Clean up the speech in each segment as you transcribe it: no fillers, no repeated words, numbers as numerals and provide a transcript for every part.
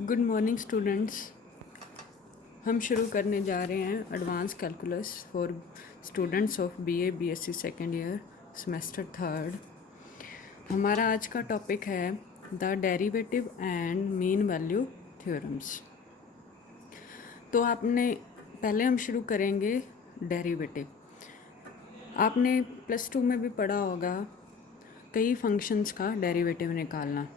Good morning students. हम शुरू करने जा रहे हैं advance calculus for students of BA BSc second year semester third. हमारा आज का टॉपिक है the derivative and mean value theorems. तो आपने पहले हम शुरू करेंगे डेरिवेटिव। आपने प्लस टू में भी पढ़ा होगा कई फंक्शंस का डेरिवेटिव निकालना,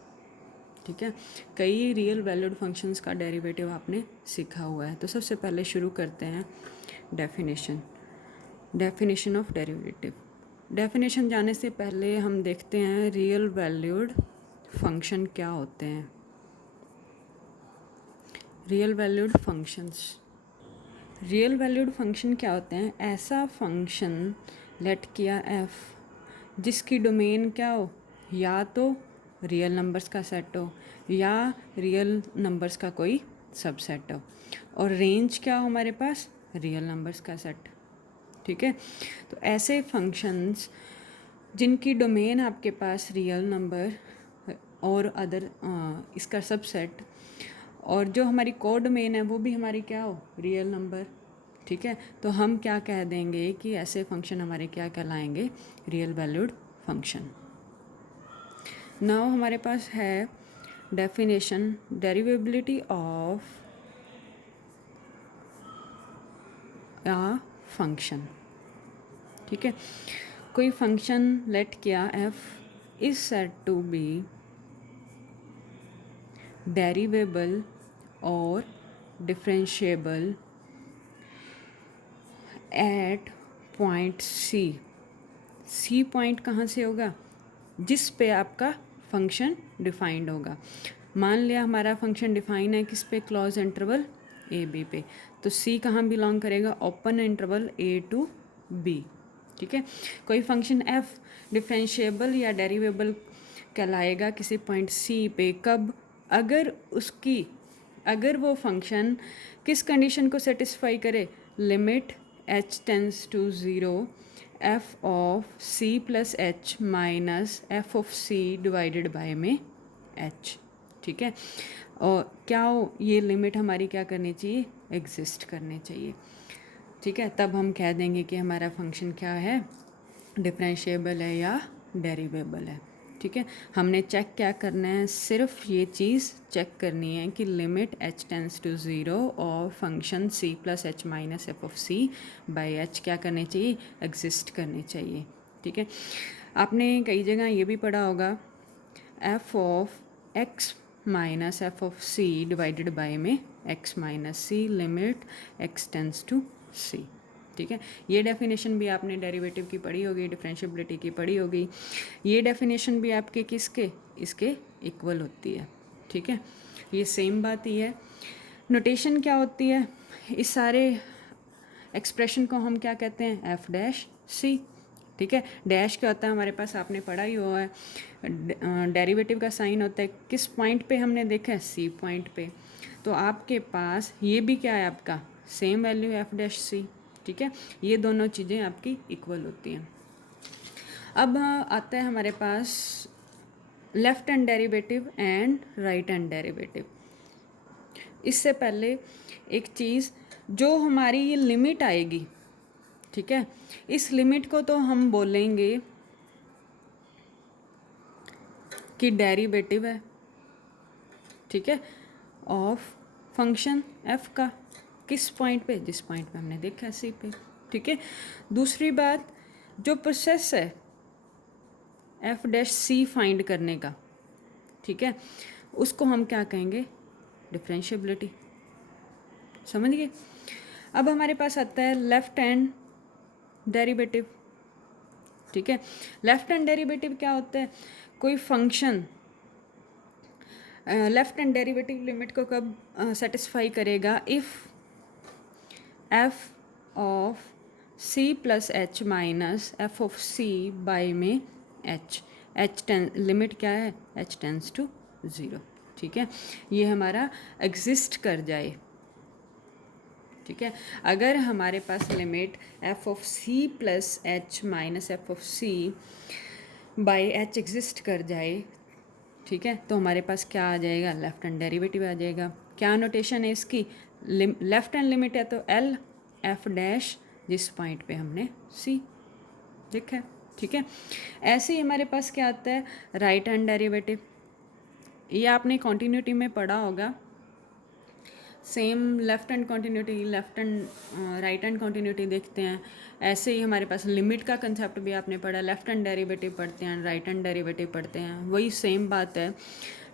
ठीक है। कई रियल वैल्यूड फंक्शंस का डेरिवेटिव आपने सीखा हुआ है। तो सबसे पहले शुरू करते हैं डेफिनेशन ऑफ डेरिवेटिव। डेफिनेशन जाने से पहले हम देखते हैं रियल वैल्यूड फंक्शन क्या होते हैं। रियल वैल्यूड फंक्शन क्या होते हैं? ऐसा फंक्शन लेट किया एफ जिसकी डोमेन क्या हो, या तो रियल नंबर्स का सेट हो या रियल नंबर्स का कोई सबसेट हो, और रेंज क्या हो हमारे पास, रियल नंबर्स का सेट, ठीक है। तो ऐसे फंक्शंस जिनकी डोमेन आपके पास रियल नंबर और अदर इसका सबसेट, और जो हमारी कोड डोमेन है वो भी हमारी क्या हो, रियल नंबर, ठीक है। तो हम क्या कह देंगे कि ऐसे फंक्शन हमारे क्या कहलाएंगे, रियल वैल्यूड फंक्शन। नाउ हमारे पास है definition derivability of a function, ठीक है। कोई फंक्शन लेट किया F is said to be derivable और differentiable at point C point कहाँ से होगा, जिस पे आपका फंक्शन डिफाइंड होगा। मान लिया हमारा फंक्शन डिफाइन है किस पे, क्लोज इंटरवल ए बी पे, तो सी कहाँ बिलोंग करेगा, open interval A to B, ठीक है। कोई फंक्शन एफ डिफरेंशिएबल या डेरिवेबल कहलाएगा किसी पॉइंट सी पे, कब, अगर वो फंक्शन किस कंडीशन को सेटिस्फाई करे, limit h tends to zero f of C plus H minus F of c divided by में h, ठीक है। और क्या हो, ये लिमिट हमारी क्या करनी चाहिए, एग्जिस्ट करनी चाहिए, ठीक है। तब हम कह देंगे कि हमारा फंक्शन क्या है, डिफरेंशिएबल है या डेरिवेबल है, ठीक है। हमने चेक क्या करना है, सिर्फ ये चीज़ चेक करनी है कि limit h tends to zero और function c plus H minus F of C by H क्या करनी चाहिए, एग्जिस्ट करनी चाहिए, ठीक है। आपने कई जगह ये भी पढ़ा होगा f of x minus F of c divided by में x minus c limit x tends to c, ठीक है। ये डेफिनेशन भी आपने डेरिवेटिव की पढ़ी होगी, डिफरेंशिएबिलिटी की पढ़ी होगी। ये डेफिनेशन भी आपके किसके, इसके इक्वल होती है, ठीक है। ये सेम बात ही है। नोटेशन क्या होती है, इस सारे एक्सप्रेशन को हम क्या कहते हैं, एफ डैश सी, ठीक है। डैश क्या होता है हमारे पास, आपने पढ़ा ही हुआ है, डेरिवेटिव का साइन होता है किस पॉइंट पे, हमने देखा है सी पॉइंट पे। तो आपके पास ये भी क्या है, आपका same value F dash C, ठीक है। ये दोनों चीज़ें आपकी इक्वल होती हैं। अब आता है हमारे पास left hand derivative and right hand derivative. इससे पहले एक चीज़, जो हमारी ये लिमिट आएगी, ठीक है, इस लिमिट को तो हम बोलेंगे कि डेरिवेटिव है, ठीक है, ऑफ फंक्शन एफ का, किस पॉइंट पे, जिस पॉइंट पे हमने देखा सी पे, ठीक है। दूसरी बात, जो प्रोसेस है एफ डैश सी फाइंड करने का, ठीक है, उसको हम क्या कहेंगे, डिफरेंशिएबिलिटी, समझ गए। अब हमारे पास आता है लेफ्ट हैंड डेरिवेटिव, ठीक है। लेफ्ट हैंड डेरिवेटिव क्या होता है, कोई function left hand derivative limit को कब सेटिस्फाई करेगा, if f of C plus H minus F of C by में एच टेन, लिमिट क्या है, एच टेंस टू ज़ीरो, ठीक है। ये हमारा एग्जिस्ट कर जाए, ठीक है। अगर हमारे पास limit F of C plus H minus F of C by H exist कर जाए, ठीक है, तो हमारे पास क्या आ जाएगा, लेफ्ट हैंड डेरिवेटिव आ जाएगा। क्या नोटेशन है इसकी, लेफ्ट हैंड लिमिट है तो एल एफ डैश जिस पॉइंट पे हमने सी लिखा है। ठीक है, ऐसे ही हमारे पास क्या आता है, राइट हैंड डेरिवेटिव। ये आपने कॉन्टीन्यूटी में पढ़ा होगा, same left hand continuity, left hand right hand continuity देखते हैं। ऐसे ही हमारे पास लिमिट का कंसेप्ट भी आपने पढ़ा, लेफ्ट हैंड डेरिवेटिव पढ़ते हैं, राइट हैंड डेरिवेटिव पढ़ते हैं, वही सेम बात है।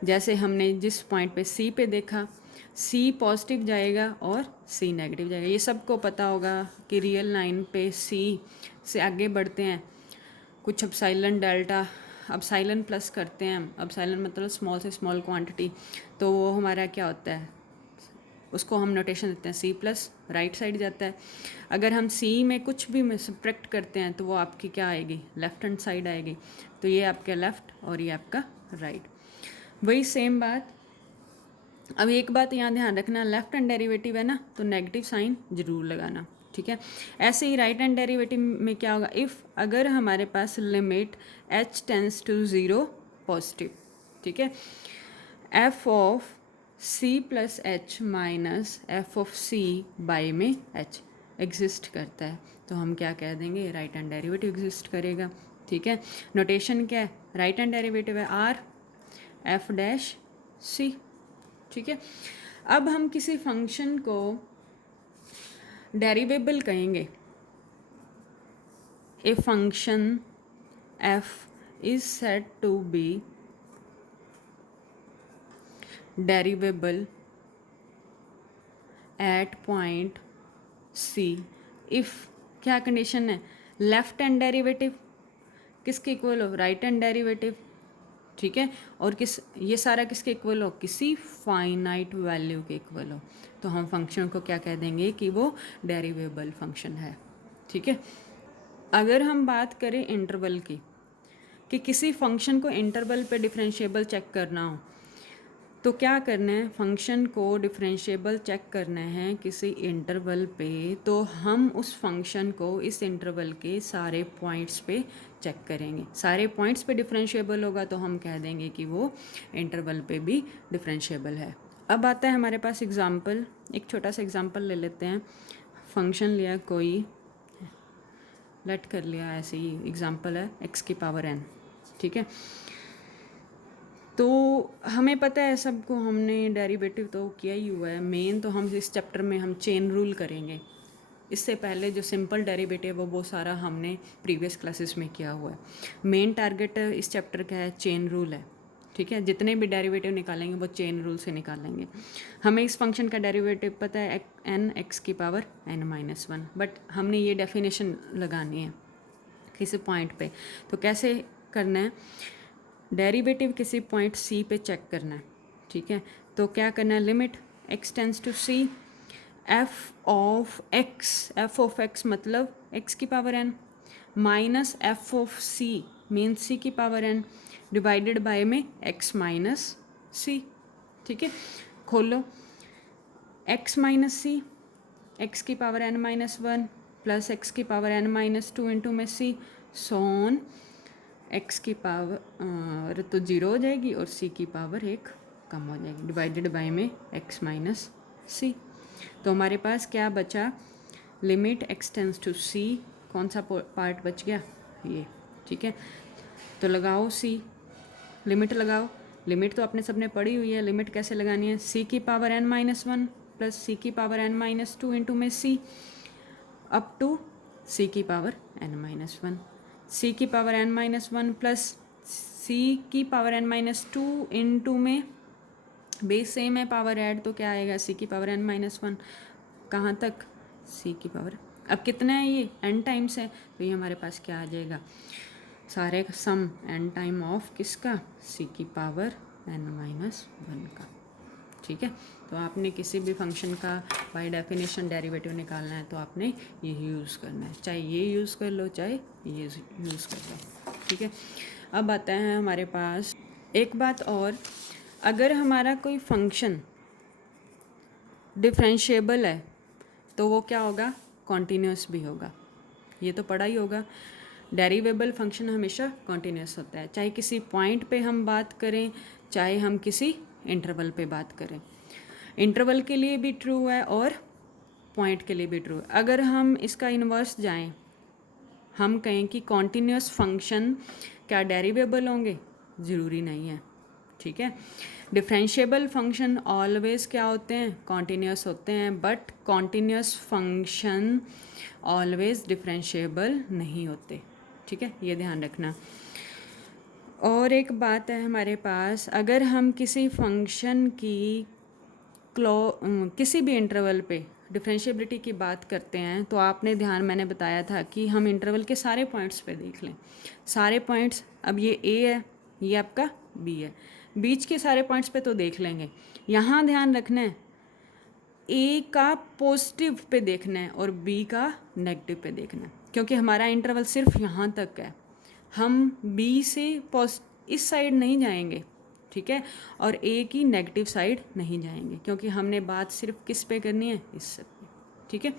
जैसे हमने जिस पॉइंट पे सी पे देखा, सी पॉजिटिव जाएगा और सी नेगेटिव जाएगा। ये सबको पता होगा कि रियल लाइन पे सी से आगे बढ़ते हैं, कुछ अपसाइलन डेल्टा, अपसाइलन प्लस करते हैं, अपसाइलन मतलब स्मॉल से स्मॉल क्वांटिटी, तो वो हमारा क्या होता है, उसको हम नोटेशन देते हैं सी प्लस, राइट साइड जाता है। अगर हम सी में कुछ भी सब्ट्रैक्ट करते हैं तो वो आपकी क्या आएगी, लेफ्ट हैंड साइड आएगी। तो ये आपका लेफ्ट और ये आपका राइट, वही सेम बात। अब एक बात यहाँ ध्यान रखना, लेफ्ट हैंड डेरिवेटिव है ना तो नेगेटिव साइन जरूर लगाना। ठीक है, ऐसे ही राइट हैंड डेरिवेटिव में क्या होगा, इफ़ अगर हमारे पास limit h tends to 0 positive, ठीक है, F of C plus H minus F of C by में एच एग्जिस्ट करता है, तो हम क्या कह देंगे, राइट हैंड डेरिवेटिव एग्जिस्ट करेगा। ठीक है, नोटेशन क्या है, राइट हैंड डेरिवेटिव है आर एफ डैश सी। ठीक है, अब हम किसी फंक्शन को डेरिवेबल कहेंगे। A function F is said to be derivable at point C if, क्या कंडीशन है, लेफ्ट हैंड डेरिवेटिव किसके इक्वल हो, राइट हैंड डेरिवेटिव। ठीक है, और ये सारा किसके इक्वल हो, किसी फाइनाइट वैल्यू के इक्वल हो, तो हम फंक्शन को क्या कह देंगे कि वो डेरिवेबल फंक्शन है। ठीक है, अगर हम बात करें इंटरवल की, कि किसी फंक्शन को इंटरवल पे डिफरेंशिएबल चेक करना हो, तो क्या करना है, फंक्शन को डिफरेंशिएबल चेक करना है किसी इंटरवल पे, तो हम उस फंक्शन को इस इंटरवल के सारे पॉइंट्स पे चेक करेंगे। सारे पॉइंट्स पे डिफरेंशिएबल होगा तो हम कह देंगे कि वो इंटरवल पे भी डिफरेंशिएबल है। अब आता है हमारे पास एग्जांपल, एक छोटा सा एग्जांपल ले लेते हैं। फंक्शन लिया कोई, लेट कर लिया, ऐसे ही एग्जांपल है x की पावर n। ठीक है, तो हमें पता है सबको, हमने डेरिवेटिव तो किया ही हुआ है। मेन तो हम इस चैप्टर में हम चेन रूल करेंगे, इससे पहले जो सिंपल डेरिवेटिव है वो सारा हमने प्रीवियस क्लासेस में किया हुआ है। मेन टारगेट इस चैप्टर का है चेन रूल है। ठीक है, जितने भी डेरिवेटिव निकालेंगे वो चेन रूल से निकालेंगे। हमें इस फंक्शन का डेरिवेटिव पता है n x की पावर n-1, बट हमने ये डेफिनेशन लगानी है किसी पॉइंट पे, तो कैसे करना है, डेरिवेटिव किसी पॉइंट सी पे चेक करना है। ठीक है, तो क्या करना है, limit x tends to C F of X मतलब x की power n minus F of C mean c की पावर n डिवाइडेड बाय में x माइनस सी। ठीक है, खोलो, x माइनस सी, एक्स की पावर n-1 प्लस एक्स की power n-2 into में c, सोन x की पावर तो 0 हो जाएगी और c की पावर 1 कम हो जाएगी, डिवाइडेड बाय में x माइनस सी। तो हमारे पास क्या बचा, limit x tends to c, कौन सा पार्ट बच गया, ये। ठीक है, तो लगाओ c, लिमिट लगाओ, लिमिट तो आपने सबने पढ़ी हुई है, लिमिट कैसे लगानी है, c की पावर n-1 प्लस c की पावर n-2 इंटू में c अप टू c की पावर n-1, c की पावर n-1 प्लस c की पावर n-2 इंटू में बेस सेम है, पावर ऐड तो क्या आएगा, c की पावर n-1 कहाँ तक, c की पावर, अब कितना है ये n टाइम्स है, तो ये हमारे पास क्या आ जाएगा, सारे का सम n टाइम ऑफ किसका, c की पावर n-1 का। ठीक है, तो आपने किसी भी फंक्शन का बाय डेफिनेशन डेरिवेटिव निकालना है तो आपने ये यूज़ करना है, चाहे ये यूज़ कर लो चाहे ये यूज़ कर लो। ठीक है, अब आता है हमारे पास एक बात और, अगर हमारा कोई फंक्शन डिफरेंशिएबल है तो वो क्या होगा, कॉन्टीन्यूस भी होगा। ये तो पढ़ा ही होगा, डेरिवेबल फंक्शन हमेशा कॉन्टीन्यूस होता है, चाहे किसी पॉइंट पे हम बात करें, चाहे हम किसी इंटरवल पे बात करें। इंटरवल के लिए भी ट्रू है और पॉइंट के लिए भी ट्रू है। अगर हम इसका इन्वर्स जाएं, हम कहें कि कॉन्टीन्यूस फंक्शन क्या डेरिवेबल होंगे, ज़रूरी नहीं है, ठीक है। डिफरेंशिएबल फंक्शन ऑलवेज क्या होते हैं, कॉन्टीन्यूस होते हैं, but continuous function always differentiable नहीं होते, ठीक है, ये ध्यान रखना। और एक बात है हमारे पास, अगर हम किसी फंक्शन की किसी भी इंटरवल पे डिफरेंशिएबिलिटी की बात करते हैं तो आपने ध्यान, मैंने बताया था कि हम इंटरवल के सारे पॉइंट्स पे देख लें, सारे पॉइंट्स। अब ये ए है, ये आपका बी है, बीच के सारे पॉइंट्स पे तो देख लेंगे। यहाँ ध्यान रखना है, ए का पॉजिटिव पे देखना है और बी का नेगेटिव पे देखना है, क्योंकि हमारा इंटरवल सिर्फ यहाँ तक है, हम बी से इस साइड नहीं जाएंगे, ठीक है, और ए की नेगेटिव साइड नहीं जाएंगे, क्योंकि हमने बात सिर्फ किस पे करनी है, इस पे, ठीक है।